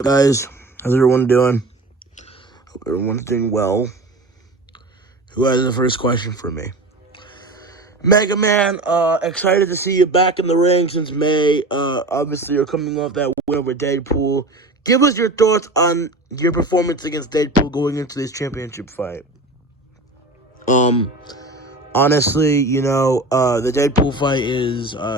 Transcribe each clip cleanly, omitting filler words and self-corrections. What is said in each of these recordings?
Guys, how's everyone doing? Hope everyone's doing well. Who has the first question for me? Mega Man, excited to see you back in the ring since May. Obviously, you're coming off that win over Deadpool. Give us your thoughts on your performance against Deadpool going into this championship fight. Honestly, the Deadpool fight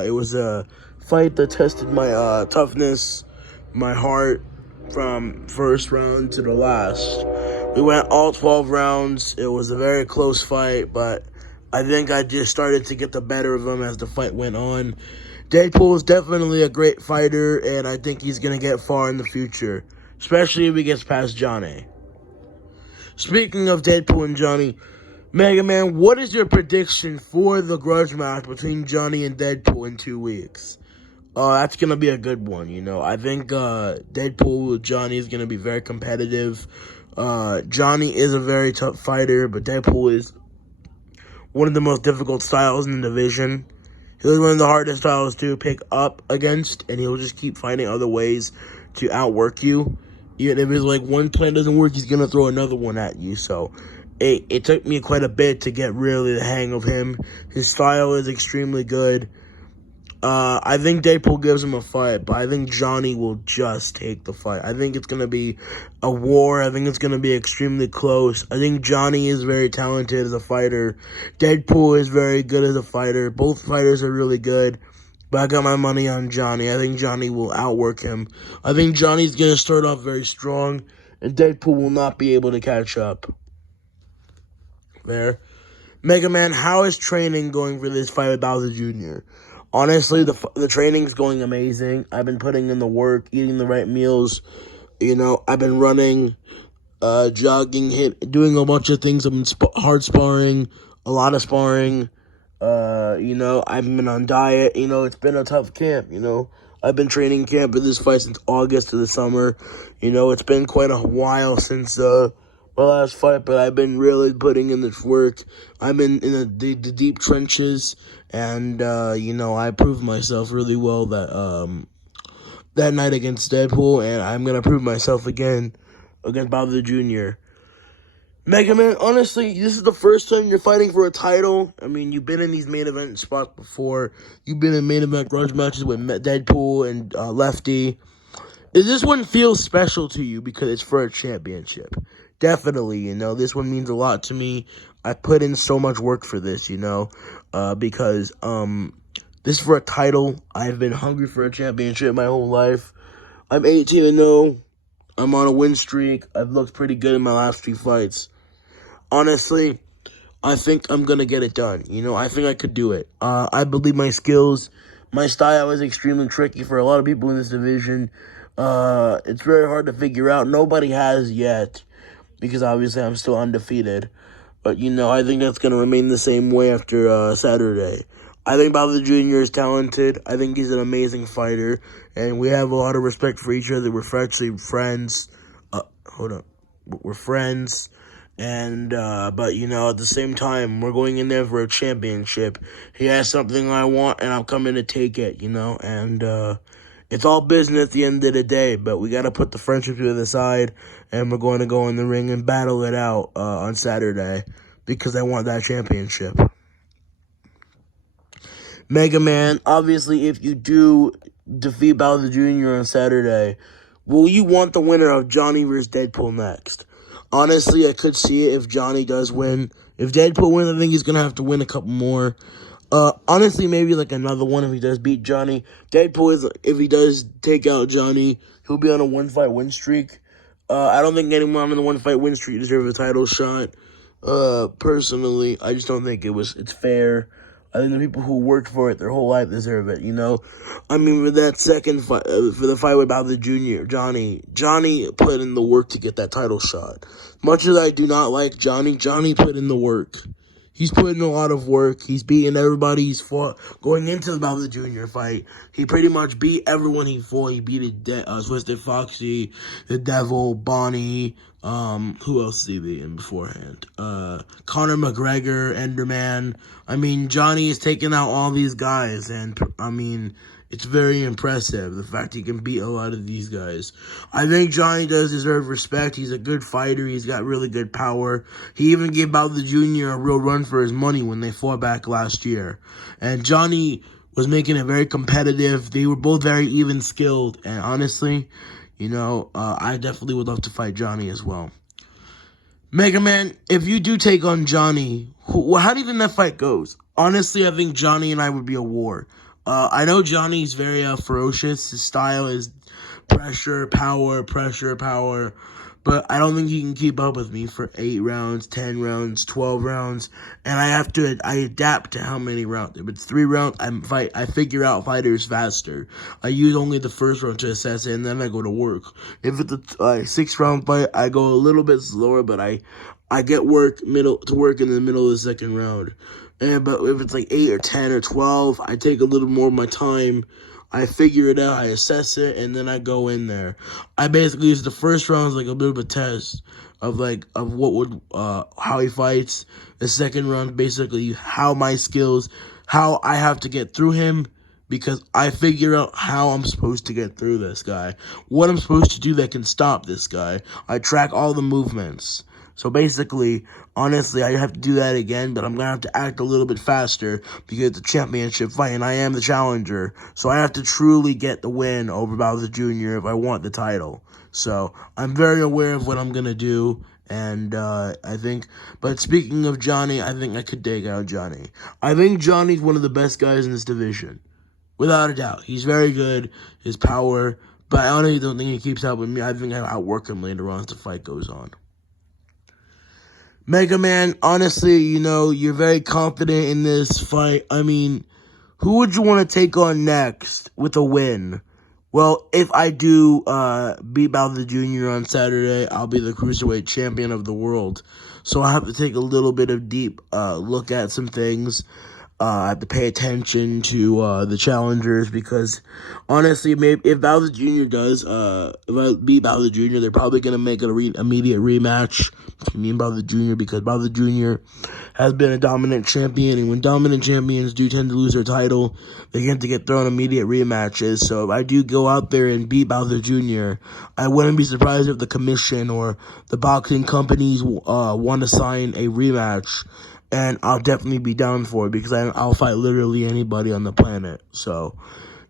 it was a fight that tested my toughness, my heart, from first round to the last. We went all 12 rounds. It was a very close fight, but I think I just started to get the better of him as the fight went on. Deadpool is definitely a great fighter, and I think he's going to get far in the future, especially if he gets past Johnny. Speaking of Deadpool and Johnny, Mega Man, what is your prediction for the grudge match between Johnny and Deadpool in 2 weeks? That's going to be a good one, I think Deadpool with Johnny is going to be very competitive. Johnny is a very tough fighter, but Deadpool is one of the most difficult styles in the division. He was one of the hardest styles to pick up against, and he'll just keep finding other ways to outwork you. Even if it's like one plan doesn't work, he's going to throw another one at you, so it took me quite a bit to get really the hang of him. His style is extremely good. I think Deadpool gives him a fight, but I think Johnny will just take the fight. I think it's going to be a war. I think it's going to be extremely close. I think Johnny is very talented as a fighter. Deadpool is very good as a fighter. Both fighters are really good, but I got my money on Johnny. I think Johnny will outwork him. I think Johnny's going to start off very strong, and Deadpool will not be able to catch up. There. Mega Man, how is training going for this fight with Bowser Jr.? Honestly, the training's going amazing. I've been putting in the work, eating the right meals. I've been running, jogging, doing a bunch of things. I've been hard sparring, a lot of sparring. I've been on diet. It's been a tough camp, I've been training camp for this fight since August of the summer. It's been quite a while since my last fight, but I've been really putting in this work. I've been in the deep trenches, and I proved myself really well that night against Deadpool, and I'm gonna prove myself again against Bowser Jr. Mega Man, honestly, this is the first time you're fighting for a title. I mean, you've been in these main event spots before. You've been in main event grudge matches with Deadpool and Lefty. Does this one feel special to you because it's for a championship? Definitely, this one means a lot to me. I put in so much work for this, because this is for a title. I've been hungry for a championship my whole life. I'm 18-0. I'm on a win streak. I've looked pretty good in my last 3 fights. Honestly, I think I'm going to get it done. I think I could do it. I believe my skills. My style is extremely tricky for a lot of people in this division. It's very hard to figure out. Nobody has yet, because obviously I'm still undefeated. But, I think that's going to remain the same way after Saturday. I think Bowser Jr. is talented. I think he's an amazing fighter. And we have a lot of respect for each other. We're actually friends. We're friends. And, but, at the same time, we're going in there for a championship. He has something I want, and I'm coming to take it, And, it's all business at the end of the day, but we got to put the friendship to the side, and we're going to go in the ring and battle it out on Saturday because I want that championship. Mega Man, obviously, if you do defeat Bowser Jr. on Saturday, will you want the winner of Johnny Vs Deadpool next? Honestly, I could see it if Johnny does win. If Deadpool wins, I think he's going to have to win a couple more. Honestly, maybe like another one if he does beat Johnny. Deadpool if he does take out Johnny, he'll be on a 1-fight win streak. I don't think anyone on the 1-fight win streak deserves a title shot. Personally, I just don't think it's fair. I think the people who worked for it their whole life deserve it, I mean, with that second fight, for the fight with Bowser Jr., Johnny put in the work to get that title shot. Much as I do not like Johnny put in the work. He's put in a lot of work. He's beaten everybody he's fought. Going into the Bowser Jr. fight, he pretty much beat everyone he fought. He beat Twisted Foxy, the Devil, Bonnie, Who else did he beat in beforehand? Conor McGregor, Enderman. I mean, Johnny is taking out all these guys, and I mean, it's very impressive, the fact he can beat a lot of these guys. I think Johnny does deserve respect. He's a good fighter. He's got really good power. He even gave Bowser Jr. a real run for his money when they fought back last year. And Johnny was making it very competitive. They were both very even skilled, and honestly, I definitely would love to fight Johnny as well. Mega Man, if you do take on Johnny, how do you think that fight goes? Honestly, I think Johnny and I would be a war. I know Johnny's very ferocious. His style is pressure, power, but I don't think he can keep up with me for 8 rounds, 10 rounds, 12 rounds, and I adapt to how many rounds. If it's 3 rounds, I figure out fighters faster. I use only the first round to assess it, and then I go to work. If it's a 6-round fight, I go a little bit slower, but I get work in the middle of the second round. But if it's like 8 or 10 or 12, I take a little more of my time. I figure it out, I assess it, and then I go in there. I basically use the first round as like a bit of a test of how he fights. The second round, basically how my skills, how I have to get through him, because I figure out how I'm supposed to get through this guy, what I'm supposed to do that can stop this guy. I track all the movements. So basically, honestly, I have to do that again, but I'm going to have to act a little bit faster because it's a championship fight, and I am the challenger. So I have to truly get the win over Bowser Jr. if I want the title. So I'm very aware of what I'm going to do, and but speaking of Johnny, I think I could take out Johnny. I think Johnny's one of the best guys in this division, without a doubt. He's very good, his power, but I honestly don't think he keeps up with me. I think I'll outwork him later on as the fight goes on. Mega Man, honestly, you're very confident in this fight. I mean, who would you want to take on next with a win? Well, if I do beat Bowser Jr. on Saturday, I'll be the Cruiserweight Champion of the world. So I have to take a little bit of deep look at some things. I have to pay attention to the challengers because, honestly, maybe if Bowser Jr. if I beat Bowser Jr., they're probably going to make an immediate rematch between me and Bowser Jr. because Bowser Jr. has been a dominant champion, and when dominant champions do tend to lose their title, they tend to get thrown immediate rematches. So if I do go out there and beat Bowser Jr., I wouldn't be surprised if the commission or the boxing companies want to sign a rematch. And I'll definitely be down for it because I'll fight literally anybody on the planet. So,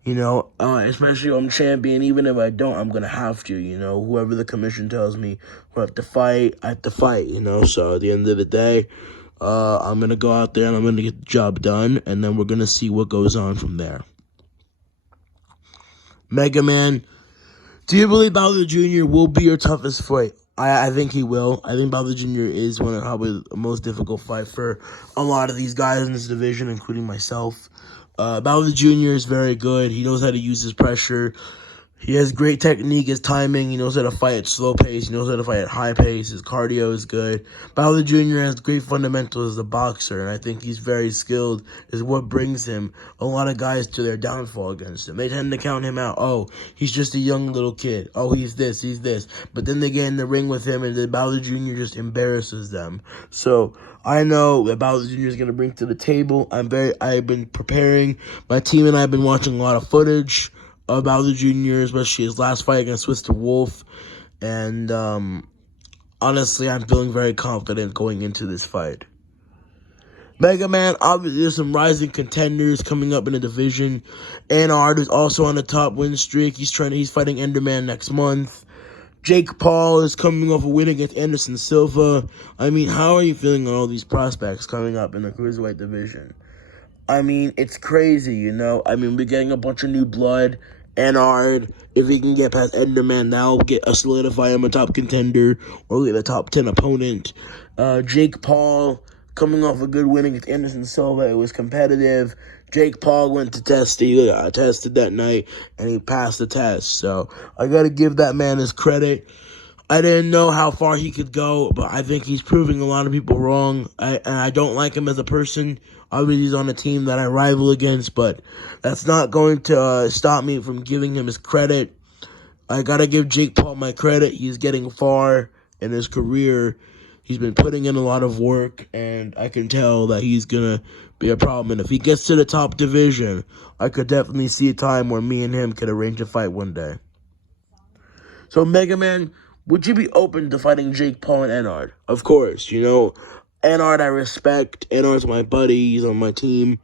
especially if I'm champion, even if I don't, I'm going to have to, whoever the commission tells me I have to fight, So at the end of the day, I'm going to go out there and I'm going to get the job done. And then we're going to see what goes on from there. Mega Man, do you believe Bowser Jr. will be your toughest fight? I think he will. I think Bowser Jr. is one of probably the most difficult fight for a lot of these guys in this division, including myself. Bowser Jr. is very good. He knows how to use his pressure. He has great technique, his timing. He knows how to fight at slow pace. He knows how to fight at high pace. His cardio is good. Bowser Jr. has great fundamentals as a boxer, and I think he's very skilled, is what brings him a lot of guys to their downfall against him. They tend to count him out. Oh, he's just a young little kid. Oh, he's this. But then they get in the ring with him, and then Bowser Jr. just embarrasses them. So I know that Bowser Jr. is going to bring to the table. I've been preparing. My team and I have been watching a lot of footage of Bowser Jr., especially his last fight against Mr. Wolf. And honestly, I'm feeling very confident going into this fight. Mega Man, obviously there's some rising contenders coming up in the division. Ennard is also on the top win streak. He's fighting Enderman next month. Jake Paul is coming off a win against Anderson Silva. I mean, how are you feeling on all these prospects coming up in the Cruiserweight division? I mean, it's crazy, I mean, we're getting a bunch of new blood. Ennard, if he can get past Enderman, that'll solidify him a top contender or get a top 10 opponent. Jake Paul, coming off a good win against Anderson Silva, it was competitive. Jake Paul went to test. He tested that night, and he passed the test. So I got to give that man his credit. I didn't know how far he could go, but I think he's proving a lot of people wrong. And I don't like him as a person. Obviously, he's on a team that I rival against, but that's not going to stop me from giving him his credit. I got to give Jake Paul my credit. He's getting far, in his career. He's been putting in a lot of work, and I can tell that he's going to be a problem. And if he gets to the top division, I could definitely see a time where me and him could arrange a fight one day. So, Mega Man, would you be open to fighting Jake Paul and Ennard? Of course, Ennard I respect. Ennard's my buddy. He's on my team.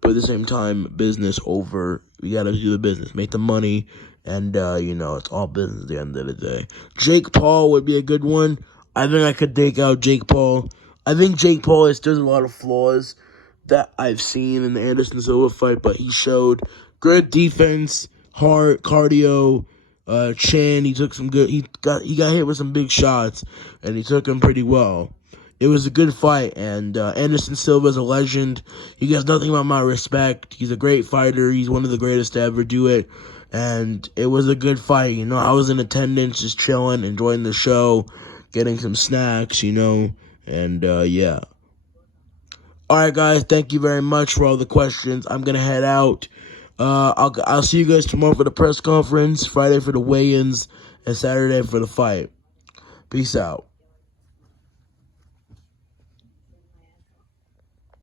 But at the same time, business over. We got to do the business, make the money, and, it's all business at the end of the day. Jake Paul would be a good one. I think I could take out Jake Paul. I think Jake Paul there's a lot of flaws that I've seen in the Anderson Silva fight, but he showed good defense, heart, cardio, chin. He took some good. He got hit with some big shots, and he took them pretty well. It was a good fight, and Anderson Silva is a legend. He gets nothing but my respect. He's a great fighter. He's one of the greatest to ever do it, and it was a good fight. I was in attendance, just chilling, enjoying the show, getting some snacks, and yeah. All right, guys, thank you very much for all the questions. I'm gonna head out. I'll see you guys tomorrow for the press conference, Friday for the weigh-ins, and Saturday for the fight. Peace out.